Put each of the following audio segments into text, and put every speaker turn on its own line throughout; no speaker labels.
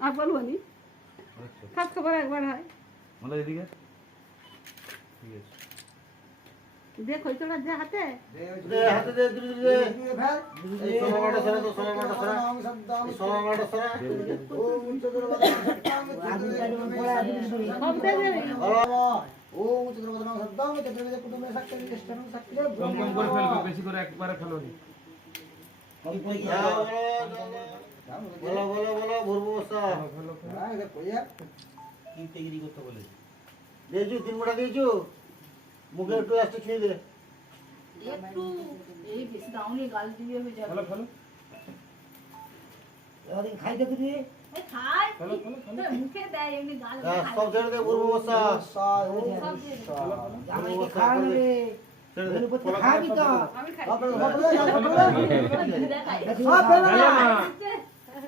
আর বলব নি খাস খবর একবার হয় দেখ হইতো না যে হাতে
দে হাতে দে দে দে এই সোনা মাটা সরা তো সোনা মাটা সরা এই সোনা মাটা সরা
সব দে দেবে
বলো বলো বলো ভরবো বসা দিয়েছু তিন মোটা দিয়েছু মুখে একটু আসতে খেয়ে দে
একটু এই বেশি হয়ে তো মুখে দেয়
হ্যাঁ,
খাই
সব ছেড়ে দে ভরবো
সব দিয়ে দেয়।
ছেড়ে দে। খাবি তো
আমি খাই
ঘুরে খাই।
জল দে জল ভালো করে জল দে গরুকে ভালো করে খাইছে
খেয়ে
দাও
মিষ্টি কোথায়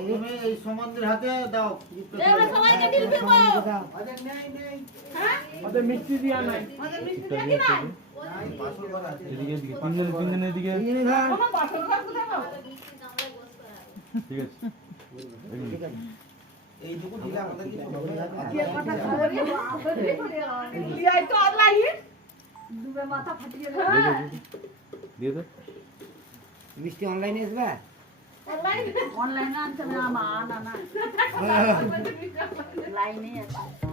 তুমি এই সমানদের হাতে দাও
ফিরবো হ্যাঁ
ওদের মিষ্টি দিয়া নাই। ঠিক আছে।
এইটুকু দিলে
ডুবে মাথা ফাটিয়ে
দেবে।
দিয়ে দে
মিষ্টি অনলাইনে আসবে?
অনলাইন
অনলাইনে আনতে হবে আমার না না। লাইনে আছে।